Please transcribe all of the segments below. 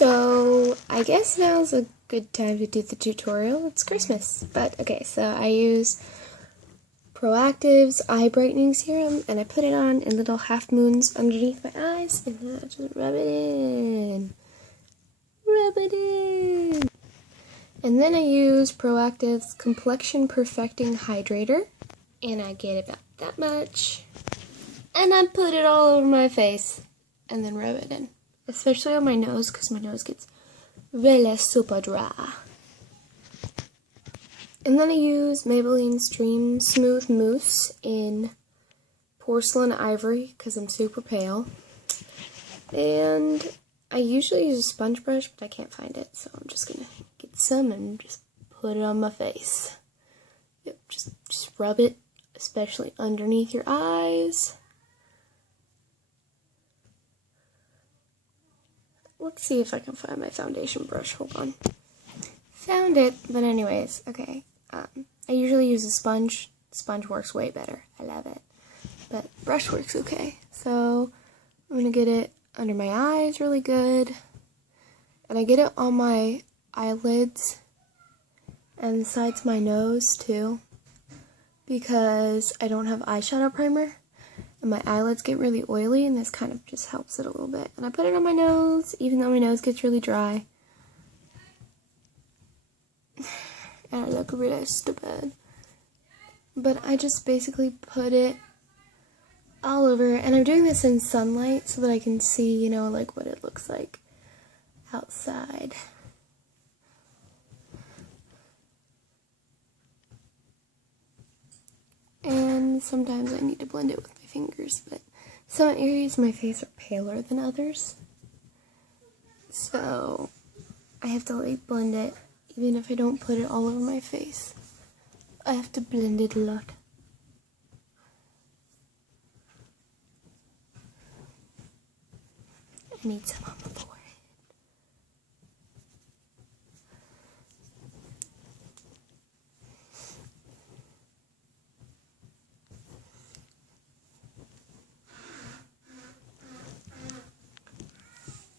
So, I guess now's a good time to do the tutorial. It's Christmas. But, okay, so I use Proactive's Eye Brightening Serum, and I put it on in little half moons underneath my eyes, and then I just rub it in. Rub it in. And then I use Proactive's Complexion Perfecting Hydrator, and I get about that much, and I put it all over my face, and then rub it in. Especially on my nose, because my nose gets really super dry. And then I use Maybelline Stream Smooth Mousse in Porcelain Ivory, because I'm super pale. And I usually use a sponge brush, but I can't find it, so I'm just going to get some and just put it on my face. Yep, just rub it, especially underneath your eyes. Let's see if I can find my foundation brush. Hold on. Found it, but anyways, okay. I usually use a sponge. Sponge works way better. I love it. But brush works okay. So I'm going to get it under my eyes really good. And I get it on my eyelids and the sides of my nose too, because I don't have eyeshadow primer. And my eyelids get really oily, and this kind of just helps it a little bit. And I put it on my nose, even though my nose gets really dry. And I look really stupid. But I just basically put it all over. And I'm doing this in sunlight so that I can see, you know, like what it looks like outside. And sometimes I need to blend it with my fingers, but some areas of my face are paler than others. So I have to like blend it, even if I don't put it all over my face. I have to blend it a lot. I need some on my forehead.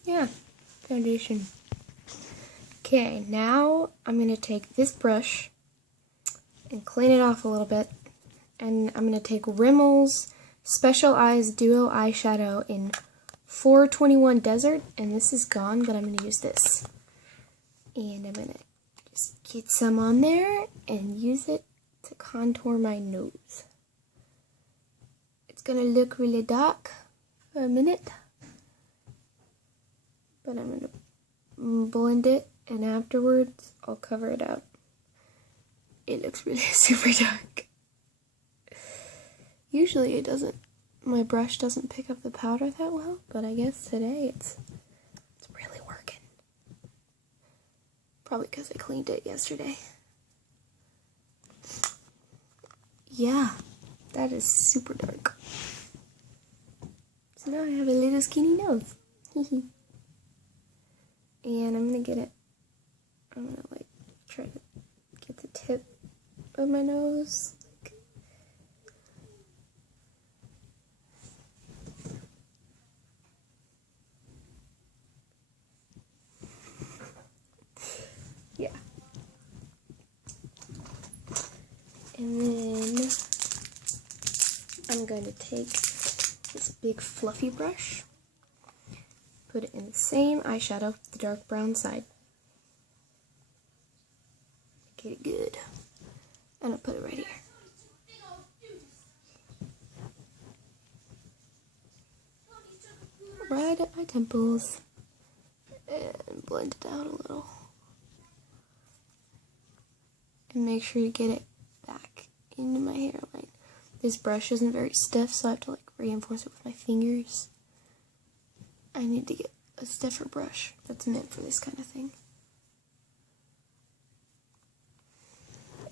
Yeah, foundation. Okay, now I'm going to take this brush and clean it off a little bit. And I'm going to take Rimmel's Special Eyes Duo Eyeshadow in 421 Desert. And this is gone, but I'm going to use this. And I'm going to just get some on there and use it to contour my nose. It's going to look really dark for a minute. But I'm going to blend it, and afterwards I'll cover it up. It looks really super dark. Usually it doesn't, my brush doesn't pick up the powder that well, but I guess today it's really working. Probably because I cleaned it yesterday. Yeah, that is super dark. So now I have a little skinny nose. And I'm going to get it, I'm going to like try to get the tip of my nose. Yeah. And then I'm going to take this big fluffy brush. Put it in the same eyeshadow, the dark brown side. Get it good. And I'll put it right here. Right at my temples. And blend it out a little. And make sure to get it back into my hairline. This brush isn't very stiff, so I have to like reinforce it with my fingers. I need to get a stiffer brush that's meant for this kind of thing.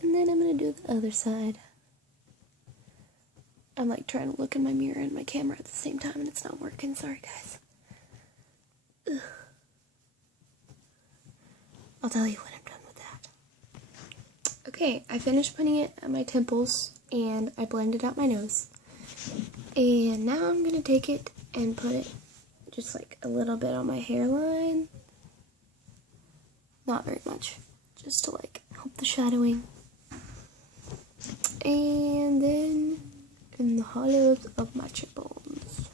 And then I'm going to do the other side. I'm like trying to look in my mirror and my camera at the same time, and it's not working. Sorry, guys. Ugh. I'll tell you when I'm done with that. Okay, I finished putting it at my temples, and I blended out my nose. And now I'm going to take it and put it just like a little bit on my hairline not very much, just to like help the shadowing. And then in the hollows of my cheekbones.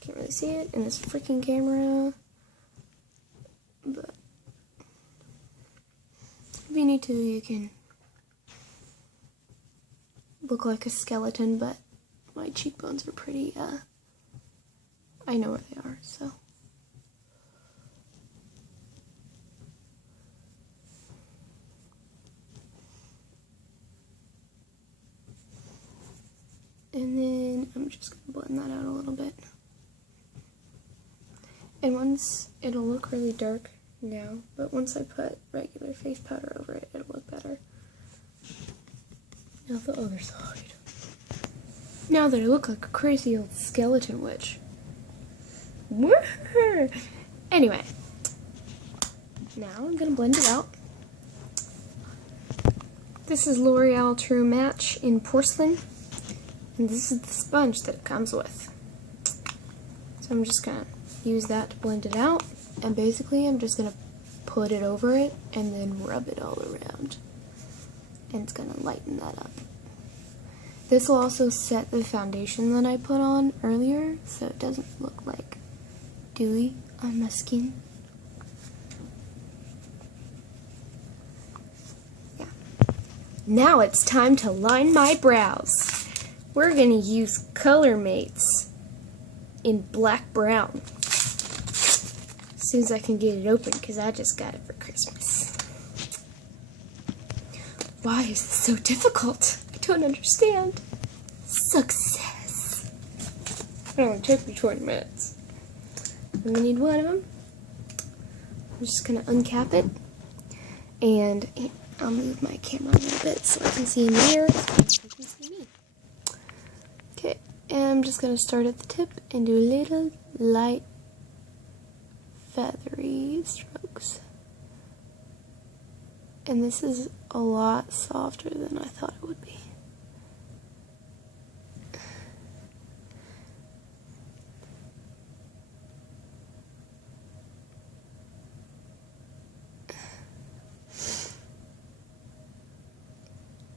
Can't really see it in this freaking camera, but if you need to, you can look like a skeleton, but my cheekbones are pretty, I know where they are, so. And then I'm just going to blend that out a little bit. And once, it'll look really dark now, but once I put regular face powder over it, it'll look better. Now the other side. Now that I look like a crazy old skeleton witch. Anyway, now I'm going to blend it out. This is L'Oreal True Match in porcelain. And this is the sponge that it comes with. So I'm just going to use that to blend it out. And basically I'm just going to put it over it and then rub it all around. And it's going to lighten that up. This will also set the foundation that I put on earlier, so it doesn't look like dewy on my skin. Yeah. Now it's time to line my brows. We're going to use Color Mates in black brown. As soon as I can get it open, because I just got it for Christmas. Why is this so difficult? I don't understand. Success. It only took me 20 minutes. I'm going to need one of them. I'm just going to uncap it. And I'll move my camera a little bit so I can see in the mirror. So you can see me. Okay, and I'm just going to start at the tip and do a little light feathery strokes. And this is a lot softer than I thought it would be.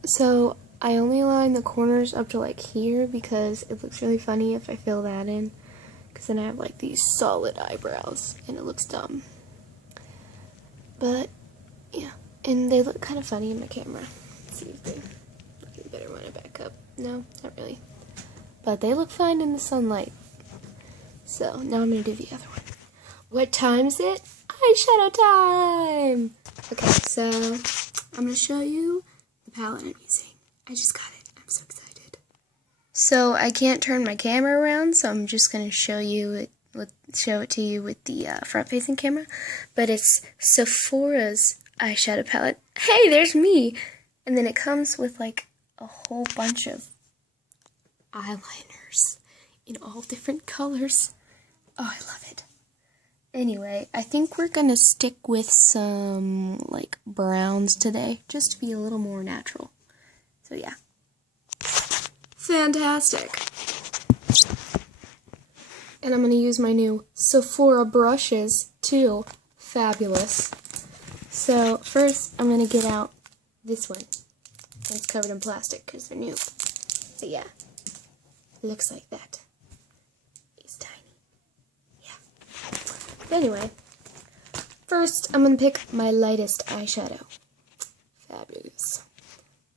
So I only line the corners up to like here because it looks really funny if I fill that in, because then I have like these solid eyebrows and it looks dumb. But yeah, and they look kind of funny in my camera. Let's see if they're looking better when I back up. No, not really. But they look fine in the sunlight. So now I'm going to do the other one. What time is it? Eyeshadow time! Okay, so I'm going to show you the palette I'm using. I just got it. I'm so excited. So I can't turn my camera around, so I'm just going to show it to you with the front-facing camera. But it's Sephora's eyeshadow palette. Hey, there's me! And then it comes with like a whole bunch of eyeliners in all different colors. Oh, I love it. Anyway, I think we're gonna stick with some like browns today, just to be a little more natural. So yeah. Fantastic. And I'm gonna use my new Sephora brushes too. Fabulous. So first I'm gonna get out this one. It's covered in plastic because they're new. But yeah, it looks like that. It's tiny. Yeah. But anyway, first I'm going to pick my lightest eyeshadow. Fabulous.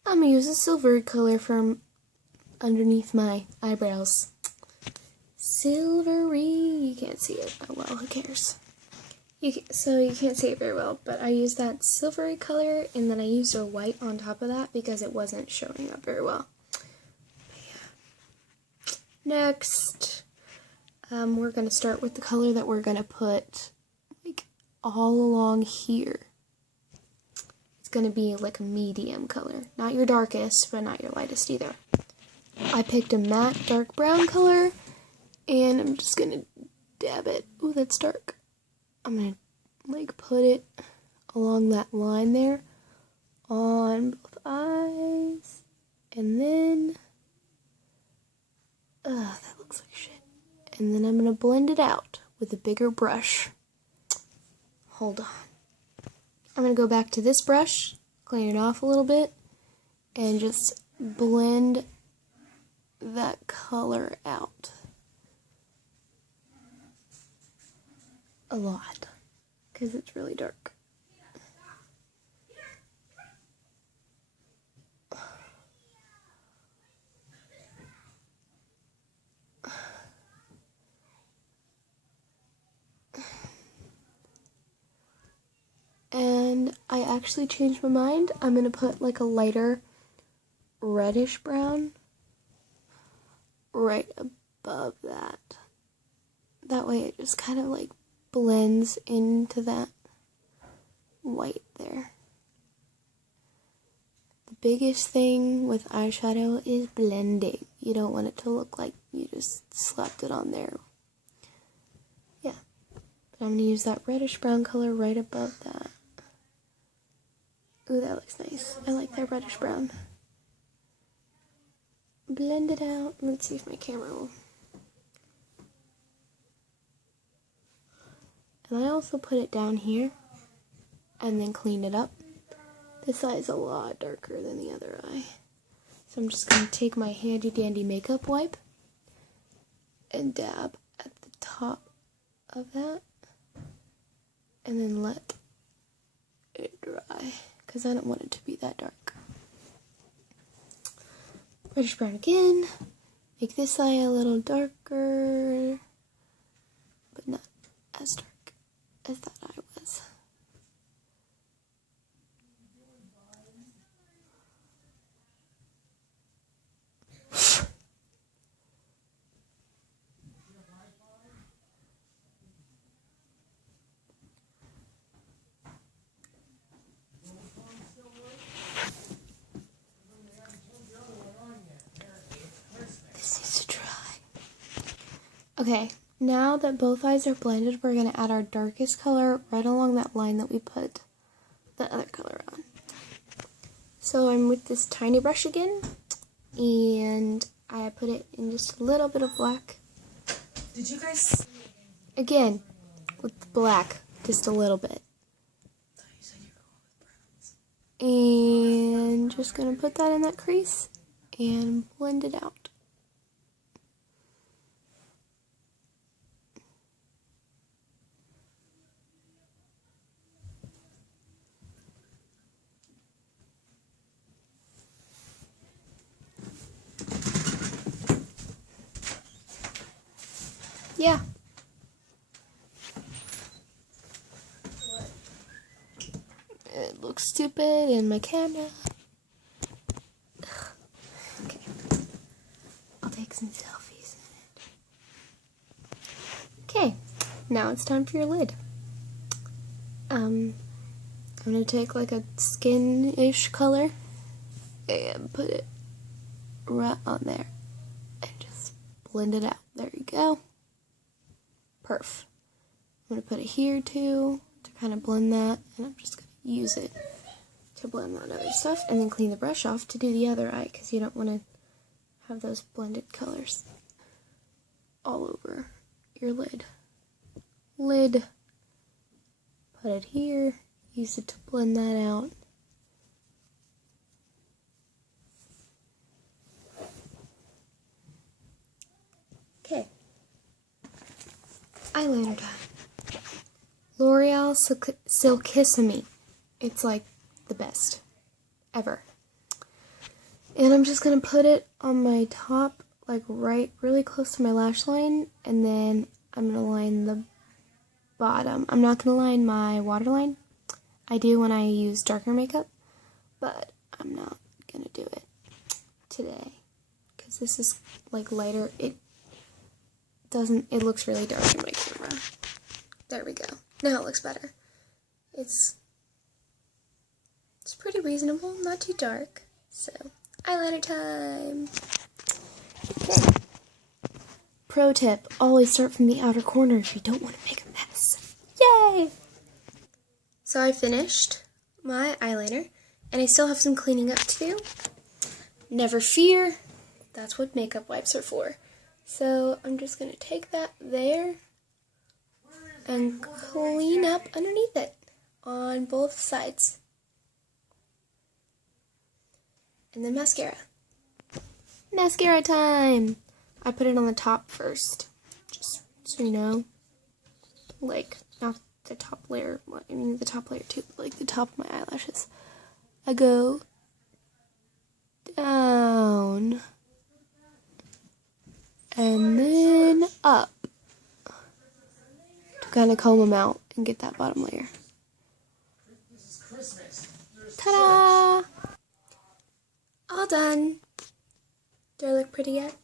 I'm going to use a silvery color from underneath my eyebrows. Silvery. You can't see it. Oh well, who cares? So you can't see it very well, but I used that silvery color, and then I used a white on top of that because it wasn't showing up very well. Yeah. Next, we're going to start with the color that we're going to put like all along here. It's going to be like a medium color. Not your darkest, but not your lightest either. I picked a matte dark brown color, and I'm just going to dab it. Ooh, that's dark. I'm going to like put it along that line there on both eyes, and then that looks like shit. And then I'm going to blend it out with a bigger brush. Hold on. I'm going to go back to this brush, clean it off a little bit, and just blend that color out a lot because it's really dark. And I actually changed my mind. I'm going to put like a lighter reddish brown right above that. That way it just kind of like blends into that white there. The biggest thing with eyeshadow is blending. You don't want it to look like you just slapped it on there. Yeah. But I'm going to use that reddish brown color right above that. Ooh, that looks nice. I like that reddish brown. Blend it out. Let's see if my camera will. And I also put it down here and then clean it up. This eye is a lot darker than the other eye. So I'm just going to take my handy dandy makeup wipe and dab at the top of that and then let it dry because I don't want it to be that dark. Reddish brown again. Make this eye a little darker, but not as dark as that eye was. Okay, now that both eyes are blended, we're going to add our darkest color right along that line that we put the other color on. So I'm with this tiny brush again, and I put it in just a little bit of black. Did you guys? Again, with black, just a little bit. And just going to put that in that crease and blend it out. Yeah. It looks stupid in my camera. Okay. I'll take some selfies in it. Okay. Now it's time for your lid. I'm going to take like a skin-ish color and put it right on there and just blend it out. There you go. Perf. I'm going to put it here too to kind of blend that, and I'm just going to use it to blend that other stuff and then clean the brush off to do the other eye because you don't want to have those blended colors all over your lid. Lid. Put it here. Use it to blend that out. Okay. Eyeliner time. L'Oreal Silkissime. It's like the best ever. And I'm just going to put it on my top, like right really close to my lash line, and then I'm going to line the bottom. I'm not going to line my waterline. I do when I use darker makeup, but I'm not going to do it today because this is like lighter. It looks really dark in my camera. There we go. Now it looks better. It's pretty reasonable, not too dark. So, eyeliner time. Okay. Pro tip, always start from the outer corner if you don't want to make a mess. Yay! So I finished my eyeliner, and I still have some cleaning up to do. Never fear, that's what makeup wipes are for. So I'm just going to take that there and clean up underneath it. on both sides. And then mascara. Mascara time! I put it on the top first, just so you know. Like, not the top layer, I mean the top layer too, but like the top of my eyelashes. I go down and then up to kind of comb them out and get that bottom layer. Ta-da! All done. Do I look pretty yet?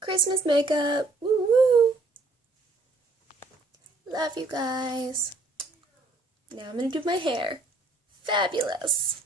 Christmas makeup. Woo woo! Love you guys. Now I'm gonna do my hair. Fabulous.